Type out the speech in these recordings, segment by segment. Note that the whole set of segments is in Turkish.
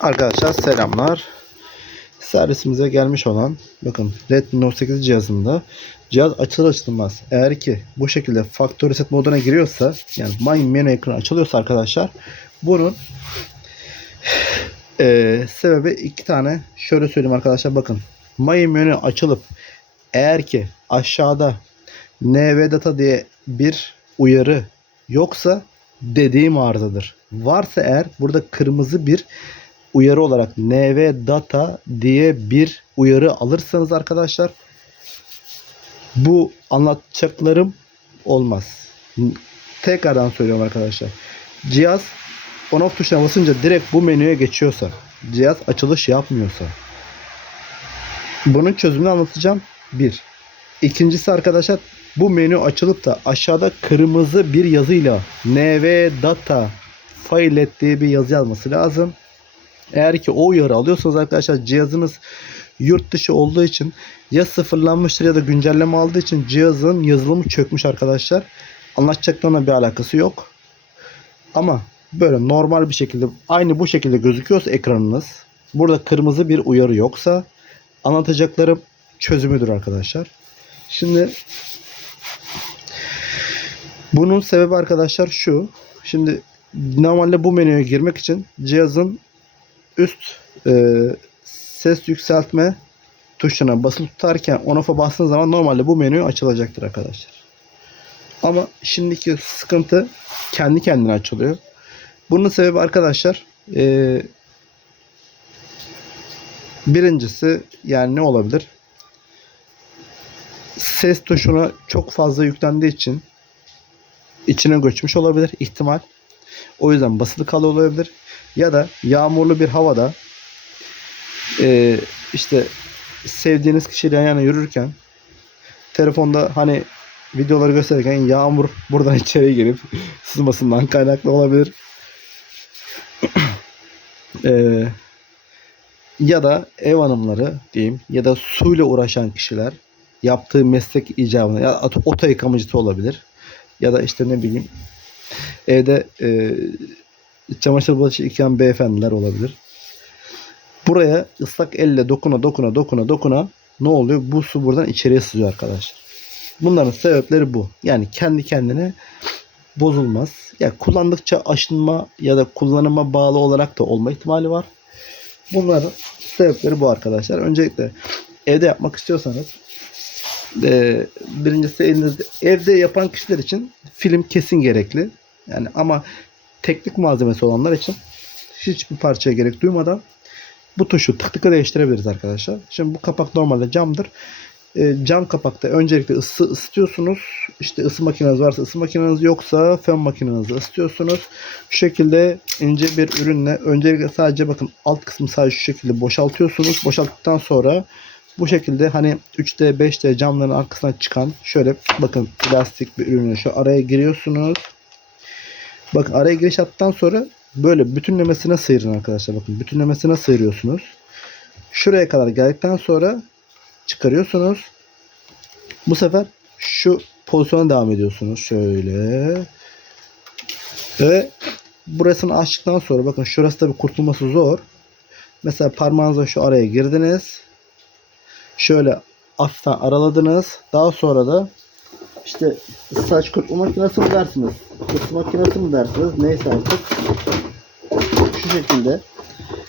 Arkadaşlar selamlar. Servisimize gelmiş olan bakın Redmi Note 8 cihazında cihaz açılır açılmaz. Eğer ki bu şekilde faktör reset moduna giriyorsa yani main menü ekranı açılıyorsa arkadaşlar bunun eee, sebebi iki tane şöyle söyleyeyim arkadaşlar bakın main menü açılıp eğer ki aşağıda NV data diye bir uyarı yoksa dediğim arızadır. Varsa eğer burada kırmızı bir uyarı olarak NV data diye bir uyarı alırsanız arkadaşlar bu anlatacaklarım olmaz. Tekrardan söylüyorum arkadaşlar. Cihaz on off tuşuna basınca direkt bu menüye geçiyorsa, cihaz açılış yapmıyorsa bunun çözümünü anlatacağım. Bir. İkincisi arkadaşlar bu menü açılıp da aşağıda kırmızı bir yazıyla NV data failet diye bir yazı yazması lazım. Eğer ki o uyarı alıyorsanız arkadaşlar cihazınız yurt dışı olduğu için ya sıfırlanmıştır ya da güncelleme aldığı için cihazın yazılımı çökmüş arkadaşlar. Anlatacaklarına bir alakası yok. Ama böyle normal bir şekilde aynı bu şekilde gözüküyorsa ekranınız burada kırmızı bir uyarı yoksa anlatacaklarım çözümüdür arkadaşlar. Şimdi bunun sebebi arkadaşlar şu. Şimdi normalde bu menüye girmek için cihazın üst e, ses yükseltme tuşuna basılı tutarken on off'a bastığınız zaman normalde bu menü açılacaktır arkadaşlar. Ama şimdiki sıkıntı kendi kendine açılıyor. Bunun sebebi arkadaşlar e, birincisi yani ne olabilir? Ses tuşuna çok fazla yüklendiği için içine göçmüş olabilir ihtimal. O yüzden basılı kalıyor olabilir. Ya da yağmurlu bir havada e, işte sevdiğiniz kişiyle yan yana yürürken telefonda hani videoları gösterirken yağmur buradan içeri girip sızmasından kaynaklı olabilir. E, ya da ev hanımları diyeyim ya da suyla uğraşan kişiler yaptığı meslek icabına ya oto yıkamacısı olabilir. Ya da işte ne bileyim evde e, çamaşır bulaşığı yıkayan beyefendiler olabilir. Buraya ıslak elle dokuna dokuna dokuna dokuna ne oluyor? Bu su buradan içeriye sızıyor arkadaşlar. Bunların sebepleri bu. Yani kendi kendine bozulmaz. Ya kullandıkça aşınma ya da kullanıma bağlı olarak da olma ihtimali var. Bunların sebepleri bu arkadaşlar. Öncelikle evde yapmak istiyorsanız e, birincisi elinizde evde yapan kişiler için film kesin gerekli. Yani ama teknik malzemesi olanlar için hiçbir parçaya gerek duymadan bu tuşu tık tıkı değiştirebiliriz arkadaşlar. Şimdi bu kapak normalde camdır. E, cam kapakta öncelikle ısı ısıtıyorsunuz. İşte ısı makineniz varsa ısı makineniz yoksa fön makinenizi ısıtıyorsunuz. Şu şekilde ince bir ürünle öncelikle sadece bakın alt kısmı sadece şu şekilde boşaltıyorsunuz. Boşalttıktan sonra bu şekilde hani 3D 5D camların arkasına çıkan şöyle bakın plastik bir ürünle şu araya giriyorsunuz. Bakın araya giriş yaptıktan sonra böyle bütünlemesine sıyırın arkadaşlar. Bakın bütünlemesine sıyırıyorsunuz. Şuraya kadar geldikten sonra çıkarıyorsunuz. Bu sefer şu pozisyona devam ediyorsunuz. Şöyle. Ve burasını açtıktan sonra bakın şurası tabi kurtulması zor. Mesela parmağınızla şu araya girdiniz. Şöyle hafiften araladınız. Daha sonra da işte saç kurutma makinesi dersiniz? Isı makinesi mi dersiniz? Neyse artık. Şu şekilde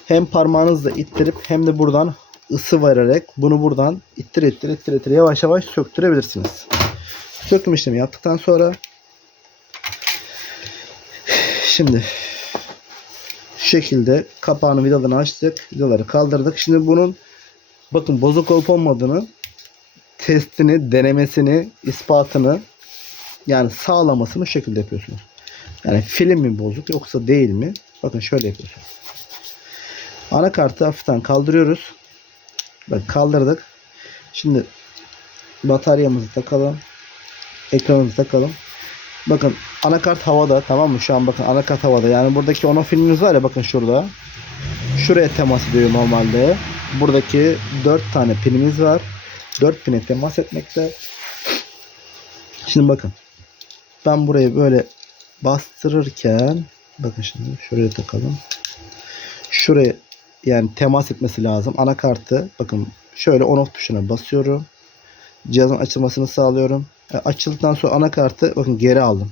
hem parmağınızla ittirip hem de buradan ısı vererek bunu buradan ittir ittir ittir ittir yavaş yavaş söktürebilirsiniz. Söküm işlemi yaptıktan sonra şimdi şu şekilde kapağını vidalarını açtık. Vidaları kaldırdık. Şimdi bunun bakın bozuk olup olmadığını testini, denemesini, ispatını yani sağlamasını şu şekilde yapıyorsunuz. Yani film mi bozuk yoksa değil mi? Bakın şöyle yapıyorsunuz. Anakartı hafiften kaldırıyoruz. Bak kaldırdık. Şimdi bataryamızı takalım. Ekranımızı takalım. Bakın anakart havada tamam mı? Şu an bakın anakart havada. Yani buradaki ono filmimiz var ya bakın şurada. Şuraya temas ediyor normalde. Buradaki 4 tane pinimiz var. 4 pine temas etmekte. Şimdi bakın. Ben burayı böyle bastırırken bakın şimdi şuraya takalım. Şuraya yani temas etmesi lazım. Anakartı bakın şöyle on off tuşuna basıyorum. Cihazın açılmasını sağlıyorum. E, açıldıktan sonra anakartı bakın geri aldım.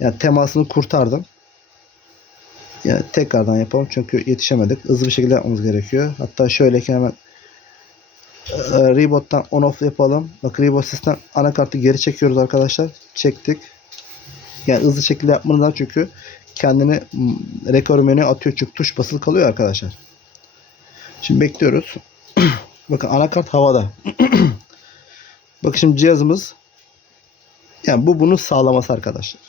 Yani temasını kurtardım. Yani tekrardan yapalım çünkü yetişemedik. Hızlı bir şekilde yapmamız gerekiyor. Hatta şöyle ki hemen e, Reboot'tan on off yapalım. Bak Reboot sistem anakartı geri çekiyoruz arkadaşlar. Çektik. Yani hızlı şekilde yapmanız lazım çünkü kendini rekor menüye atıyor çünkü tuş basılı kalıyor arkadaşlar. Şimdi bekliyoruz. Bakın anakart havada. Bakın şimdi cihazımız yani bu bunu sağlaması arkadaşlar.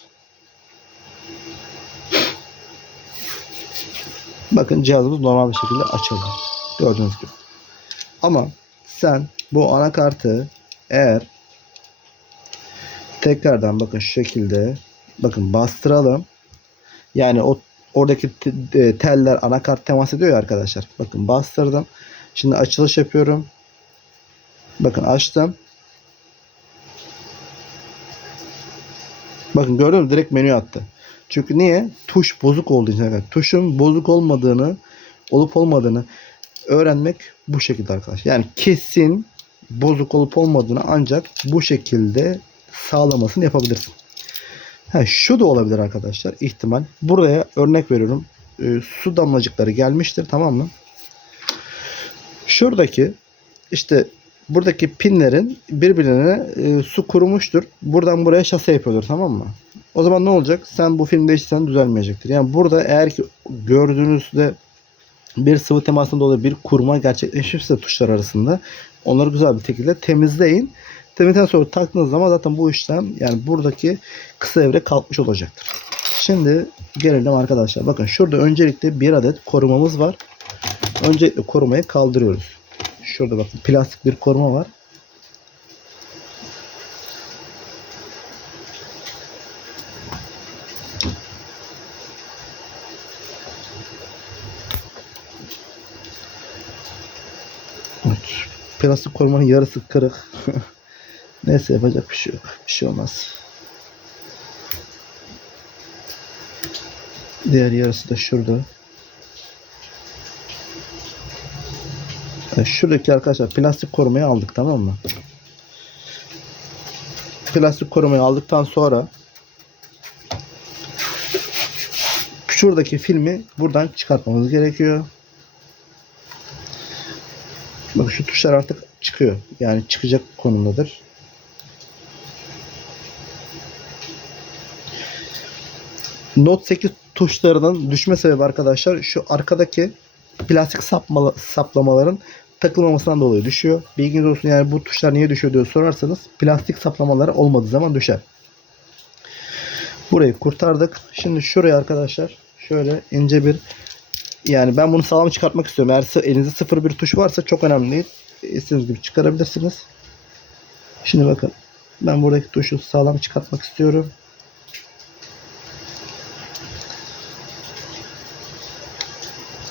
Bakın cihazımız normal bir şekilde açıldı. Gördüğünüz gibi. Ama sen bu anakartı eğer tekrardan bakın şu şekilde bakın bastıralım. Yani o oradaki e, teller anakart temas ediyor ya arkadaşlar. Bakın bastırdım. Şimdi açılış yapıyorum. Bakın açtım. Bakın gördün mü? Direkt menü attı. Çünkü niye? Tuş bozuk olduğu için. Tuşun bozuk olmadığını, olup olmadığını öğrenmek bu şekilde arkadaşlar. Yani kesin bozuk olup olmadığını ancak bu şekilde sağlamasını yapabilirsin. Ha, şu da olabilir arkadaşlar ihtimal. Buraya örnek veriyorum. Ee, su damlacıkları gelmiştir tamam mı? Şuradaki işte buradaki pinlerin birbirine e, su kurumuştur. Buradan buraya şase yapıyordur tamam mı? O zaman ne olacak? Sen bu filmde içsen düzelmeyecektir. Yani burada eğer ki gördüğünüzde bir sıvı temasında dolayı bir kurma gerçekleşirse tuşlar arasında onları güzel bir şekilde temizleyin. Temizledikten sonra taktığınız zaman zaten bu işlem yani buradaki kısa devre kalkmış olacaktır. Şimdi gelelim arkadaşlar. Bakın şurada öncelikle bir adet korumamız var. Öncelikle korumayı kaldırıyoruz. Şurada bakın plastik bir koruma var. Evet. Plastik korumanın yarısı kırık. Neyse yapacak bir şey yok. Bir şey olmaz. Diğer yarısı da şurada. Evet, şuradaki arkadaşlar plastik korumayı aldık tamam mı? Plastik korumayı aldıktan sonra şuradaki filmi buradan çıkartmamız gerekiyor. Bak şu tuşlar artık çıkıyor. Yani çıkacak konumdadır. Note 8 tuşlarının düşme sebebi arkadaşlar şu arkadaki plastik sapmalı, saplamaların takılmamasından dolayı düşüyor. Bilginiz olsun yani bu tuşlar niye düşüyor diye sorarsanız plastik saplamaları olmadığı zaman düşer. Burayı kurtardık. Şimdi şuraya arkadaşlar şöyle ince bir yani ben bunu sağlam çıkartmak istiyorum. Eğer elinizde sıfır bir tuş varsa çok önemli değil. İstediğiniz gibi çıkarabilirsiniz. Şimdi bakın ben buradaki tuşu sağlam çıkartmak istiyorum.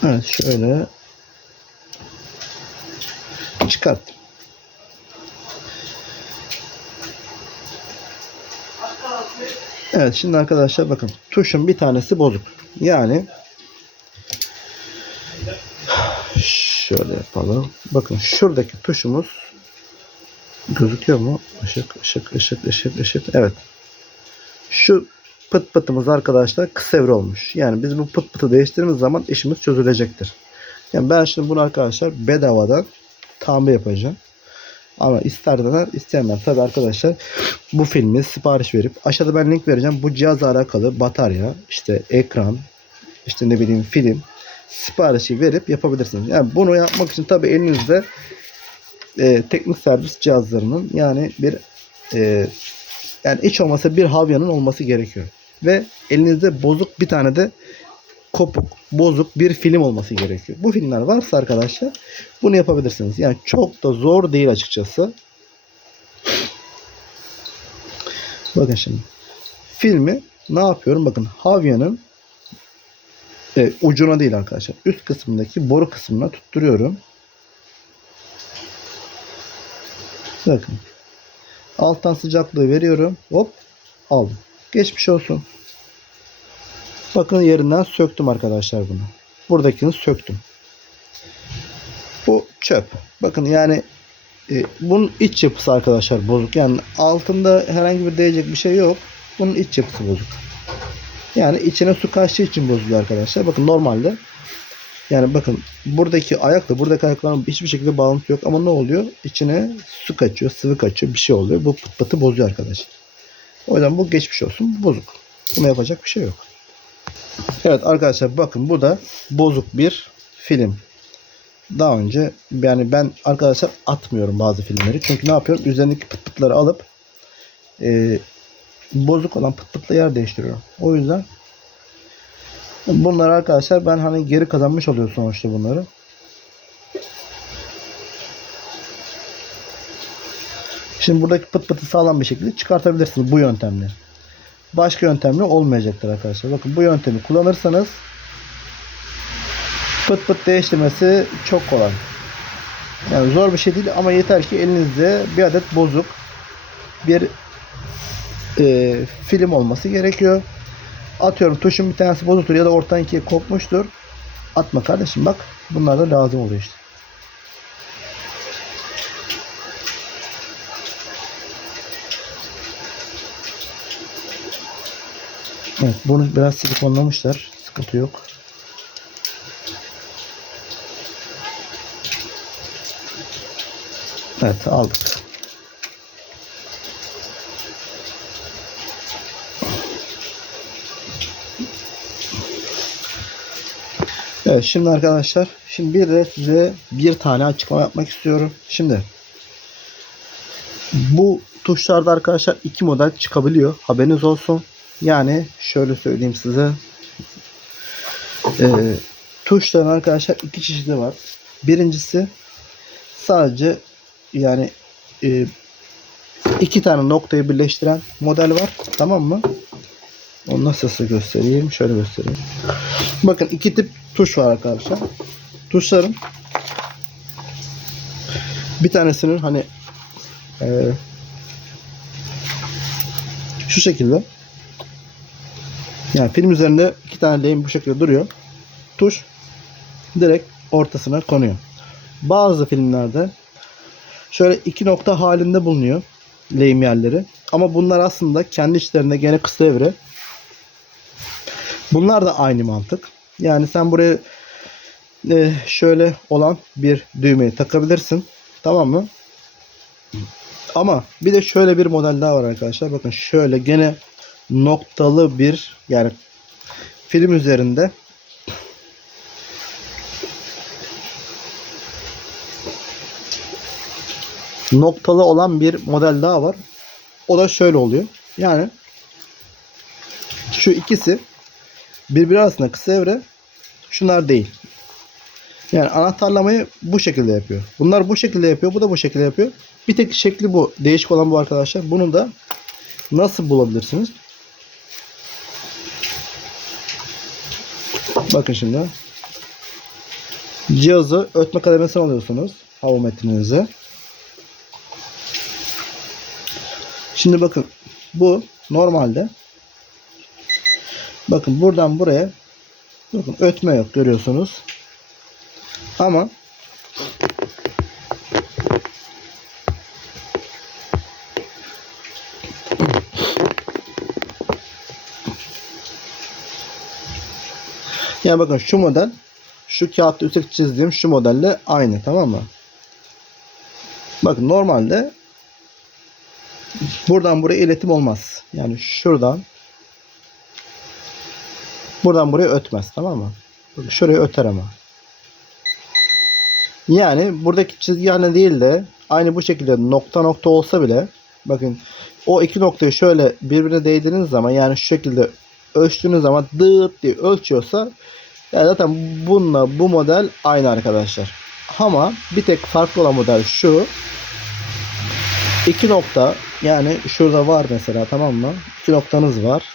Evet şöyle çıkart. Evet şimdi arkadaşlar bakın tuşun bir tanesi bozuk. Yani şöyle yapalım. Bakın şuradaki tuşumuz gözüküyor mu? Işık, ışık, ışık, ışık, ışık. Evet. Şu pıt pıtımız arkadaşlar kısa olmuş. Yani biz bu pıt pıtı değiştirdiğimiz zaman işimiz çözülecektir. Yani ben şimdi bunu arkadaşlar bedavadan tamir yapacağım. Ama isterler isteyenler tabi arkadaşlar bu filmi sipariş verip aşağıda ben link vereceğim. Bu cihazla alakalı batarya, işte ekran, işte ne bileyim film siparişi verip yapabilirsiniz. Yani bunu yapmak için tabi elinizde e, teknik servis cihazlarının yani bir e, yani hiç olmasa bir havyanın olması gerekiyor. Ve elinizde bozuk bir tane de kopuk, bozuk bir film olması gerekiyor. Bu filmler varsa arkadaşlar bunu yapabilirsiniz. Yani çok da zor değil açıkçası. Bakın şimdi. Filmi ne yapıyorum? Bakın havyanın e, ucuna değil arkadaşlar. Üst kısmındaki boru kısmına tutturuyorum. Bakın. Alttan sıcaklığı veriyorum. Hop aldım. Geçmiş olsun. Bakın yerinden söktüm arkadaşlar bunu. Buradakini söktüm. Bu çöp. Bakın yani e, bunun iç yapısı arkadaşlar bozuk. Yani altında herhangi bir değecek bir şey yok. Bunun iç yapısı bozuk. Yani içine su kaçtığı için bozuluyor arkadaşlar. Bakın normalde yani bakın buradaki ayakla buradaki ayakların hiçbir şekilde bağlantı yok ama ne oluyor? İçine su kaçıyor, sıvı kaçıyor, bir şey oluyor. Bu pıt pıtı bozuyor arkadaşlar. O yüzden bu geçmiş olsun bozuk. Buna yapacak bir şey yok. Evet arkadaşlar bakın bu da bozuk bir film. Daha önce yani ben arkadaşlar atmıyorum bazı filmleri. Çünkü ne yapıyorum? Üzerindeki pıt pıtları alıp e, bozuk olan pıt pıtla yer değiştiriyorum. O yüzden bunları arkadaşlar ben hani geri kazanmış oluyor sonuçta bunları. Şimdi buradaki pıt pıtı sağlam bir şekilde çıkartabilirsiniz bu yöntemle. Başka yöntemle olmayacaktır arkadaşlar. Bakın bu yöntemi kullanırsanız pıt pıt değiştirmesi çok kolay. Yani zor bir şey değil ama yeter ki elinizde bir adet bozuk bir e, film olması gerekiyor. Atıyorum tuşun bir tanesi bozuktur ya da ortadan ikiye kopmuştur. Atma kardeşim bak. Bunlar da lazım oluyor işte. Evet, bunu biraz silikonlamışlar. Sıkıntı yok. Evet, aldık. Evet, şimdi arkadaşlar, şimdi bir de size bir tane açıklama yapmak istiyorum. Şimdi bu tuşlarda arkadaşlar iki model çıkabiliyor. Haberiniz olsun. Yani şöyle söyleyeyim size. Ee, tuşların arkadaşlar iki çeşidi var. Birincisi sadece yani e, iki tane noktayı birleştiren model var. Tamam mı? Onu nasıl göstereyim? Şöyle göstereyim. Bakın iki tip tuş var arkadaşlar. Tuşların bir tanesinin hani e, şu şekilde yani film üzerinde iki tane lehim bu şekilde duruyor. Tuş direkt ortasına konuyor. Bazı filmlerde şöyle iki nokta halinde bulunuyor lehim yerleri. Ama bunlar aslında kendi içlerinde gene kısa evre. Bunlar da aynı mantık. Yani sen buraya e, şöyle olan bir düğmeyi takabilirsin. Tamam mı? Ama bir de şöyle bir model daha var arkadaşlar. Bakın şöyle gene noktalı bir yani film üzerinde noktalı olan bir model daha var. O da şöyle oluyor. Yani şu ikisi birbiri arasında kısa evre şunlar değil. Yani anahtarlamayı bu şekilde yapıyor. Bunlar bu şekilde yapıyor. Bu da bu şekilde yapıyor. Bir tek şekli bu. Değişik olan bu arkadaşlar. Bunu da nasıl bulabilirsiniz? Bakın şimdi. Cihazı ötme kademesine alıyorsunuz. Hava metrinizi. Şimdi bakın. Bu normalde bakın buradan buraya bakın ötme yok görüyorsunuz. Ama Yani bakın şu model şu kağıtta üstteki çizdiğim şu modelle aynı tamam mı? Bakın normalde buradan buraya iletim olmaz. Yani şuradan buradan buraya ötmez tamam mı? Şuraya öter ama. Yani buradaki çizgi haline değil de aynı bu şekilde nokta nokta olsa bile bakın o iki noktayı şöyle birbirine değdirdiğiniz zaman yani şu şekilde ölçtüğünüz zaman dıt diye ölçüyorsa yani zaten bununla bu model aynı arkadaşlar. Ama bir tek farklı olan model şu. iki nokta yani şurada var mesela tamam mı? İki noktanız var.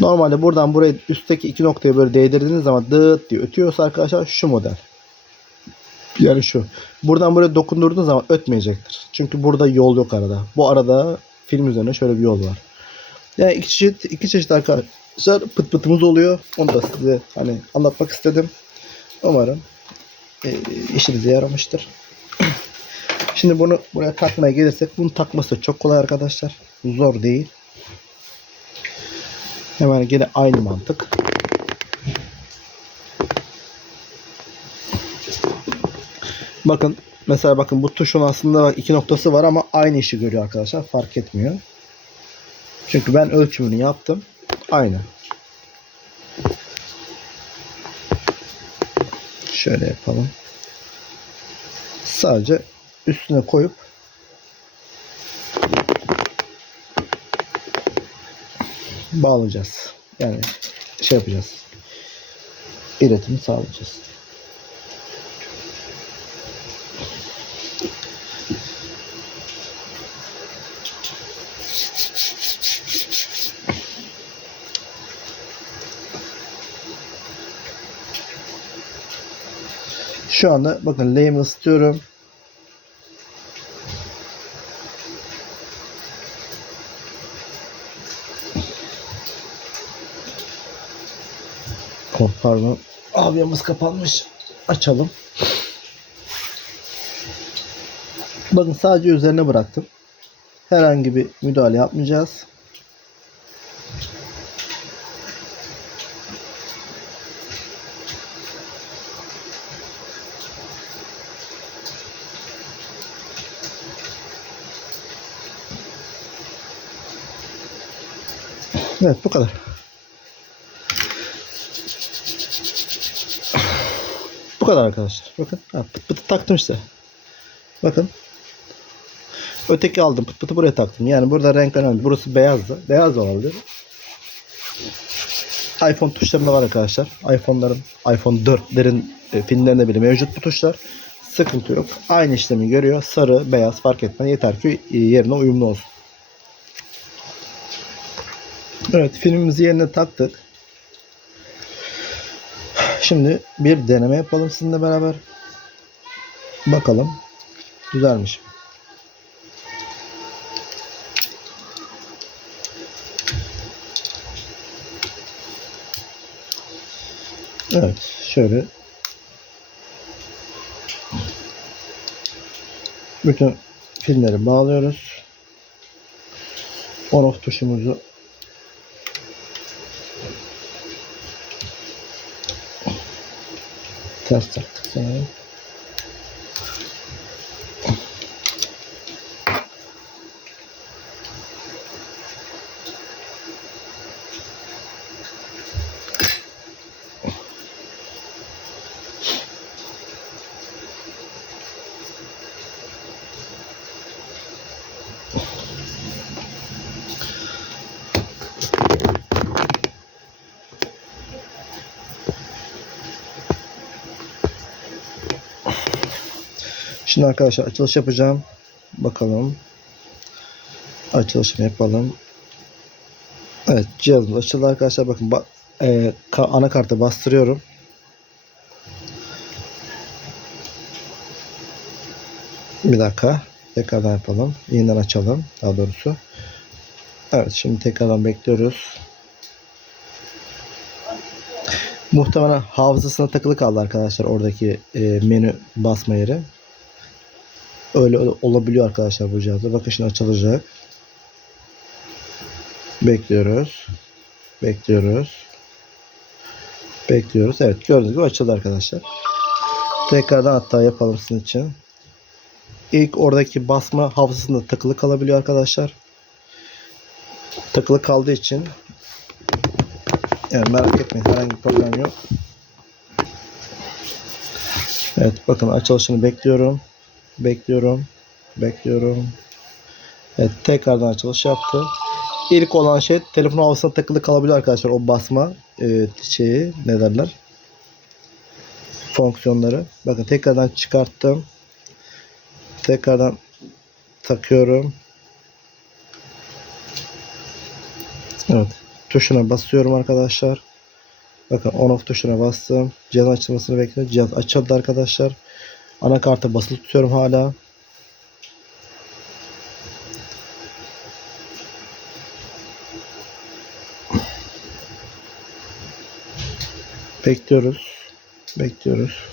Normalde buradan buraya üstteki iki noktayı böyle değdirdiğiniz zaman dıt diye ötüyorsa arkadaşlar şu model. Yani şu. Buradan buraya dokundurduğunuz zaman ötmeyecektir. Çünkü burada yol yok arada. Bu arada film üzerine şöyle bir yol var. Yani iki çeşit, iki çeşit arkadaşlar pıt pıtımız oluyor. Onu da size hani anlatmak istedim. Umarım e, işimize yaramıştır. Şimdi bunu buraya takmaya gelirsek bunu takması çok kolay arkadaşlar. Zor değil. Hemen yine aynı mantık. Bakın mesela bakın bu tuşun aslında iki noktası var ama aynı işi görüyor arkadaşlar. Fark etmiyor. Çünkü ben ölçümünü yaptım. Aynı. Şöyle yapalım. Sadece üstüne koyup bağlayacağız. Yani şey yapacağız. İletimi sağlayacağız. Şu anda bakın lehimi ısıtıyorum. Pardon. Avyamız kapanmış. Açalım. Bakın sadece üzerine bıraktım. Herhangi bir müdahale yapmayacağız. Evet bu kadar. Kadar arkadaşlar. Bakın. Ha, pıt pıtı taktım işte. Bakın. Öteki aldım. Pıt pıtı buraya taktım. Yani burada renk önemli. Burası beyazdı. Beyaz da olabilir. iPhone tuşlarında var arkadaşlar. iPhone'ların, iPhone 4'lerin e, filmlerinde bile mevcut bu tuşlar. Sıkıntı yok. Aynı işlemi görüyor. Sarı, beyaz fark etmez. Yeter ki e, yerine uyumlu olsun. Evet filmimizi yerine taktık. Şimdi bir deneme yapalım sizinle beraber. Bakalım. Güzelmiş. mi? Evet. Şöyle bütün filmleri bağlıyoruz. On off tuşumuzu 对。Şimdi arkadaşlar açılış yapacağım. Bakalım. Açılışını yapalım. Evet cihazımız açıldı arkadaşlar. Bakın ba e, ka anakarta bastırıyorum. Bir dakika. Tekrardan yapalım. Yeniden açalım. Daha doğrusu. Evet şimdi tekrardan bekliyoruz. Muhtemelen hafızasına takılı kaldı arkadaşlar oradaki e, menü basma yeri. Öyle olabiliyor arkadaşlar bu cihazda. Bakın açılacak. Bekliyoruz. Bekliyoruz. Bekliyoruz. Evet gördüğünüz gibi açıldı arkadaşlar. Tekrardan hatta yapalım sizin için. İlk oradaki basma hafızasında takılı kalabiliyor arkadaşlar. Takılı kaldığı için yani merak etmeyin herhangi bir problem yok. Evet bakın açılışını bekliyorum. Bekliyorum. Bekliyorum. Evet tekrardan açılış yaptı. İlk olan şey telefon havasına takılı kalabilir arkadaşlar. O basma e, şeyi ne derler? Fonksiyonları. Bakın tekrardan çıkarttım. Tekrardan takıyorum. Evet. Tuşuna basıyorum arkadaşlar. Bakın on off tuşuna bastım. Cihaz açılmasını bekliyorum. Cihaz açıldı arkadaşlar. Anakartı basılı tutuyorum hala. Bekliyoruz. Bekliyoruz.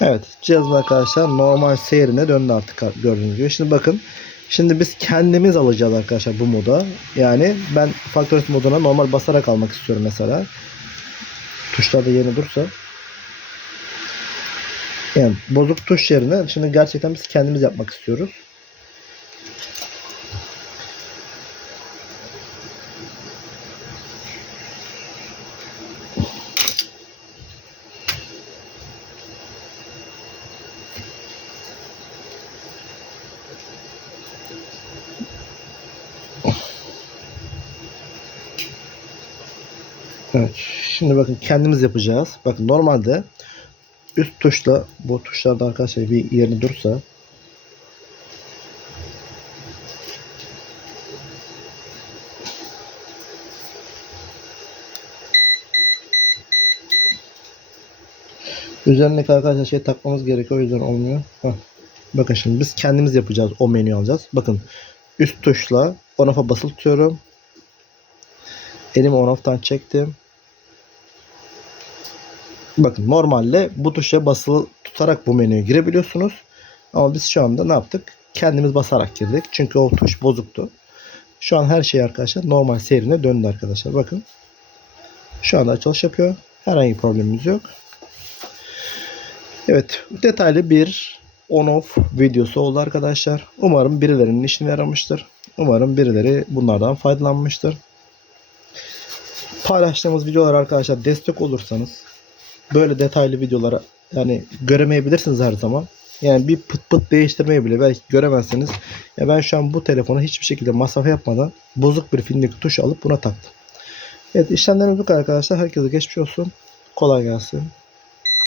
Evet cihazın arkadaşlar normal seyrine döndü artık gördüğünüz gibi. Şimdi bakın şimdi biz kendimiz alacağız arkadaşlar bu moda. Yani ben faktörist moduna normal basarak almak istiyorum mesela. Tuşlarda yeni dursa. Yani bozuk tuş yerine şimdi gerçekten biz kendimiz yapmak istiyoruz. Evet. Şimdi bakın kendimiz yapacağız. Bakın normalde üst tuşla bu tuşlarda arkadaşlar bir yerini dursa Üzerindeki arkadaşlar şey takmamız gerekiyor. O yüzden olmuyor. Heh. Bakın şimdi biz kendimiz yapacağız. O menüyü alacağız. Bakın üst tuşla on off'a basılı tutuyorum. Elimi on off'tan çektim. Bakın normalde bu tuşa basılı tutarak bu menüye girebiliyorsunuz. Ama biz şu anda ne yaptık? Kendimiz basarak girdik. Çünkü o tuş bozuktu. Şu an her şey arkadaşlar normal seyrine döndü arkadaşlar. Bakın. Şu anda açılış yapıyor. Herhangi problemimiz yok. Evet. Detaylı bir on-off videosu oldu arkadaşlar. Umarım birilerinin işine yaramıştır. Umarım birileri bunlardan faydalanmıştır. Paylaştığımız videolar arkadaşlar destek olursanız böyle detaylı videoları yani göremeyebilirsiniz her zaman. Yani bir pıt pıt değiştirmeyi bile belki göremezsiniz. Ya ben şu an bu telefona hiçbir şekilde masraf yapmadan bozuk bir filmdeki tuş alıp buna taktım. Evet işlemlerimiz bu kadar arkadaşlar. Herkese geçmiş olsun. Kolay gelsin.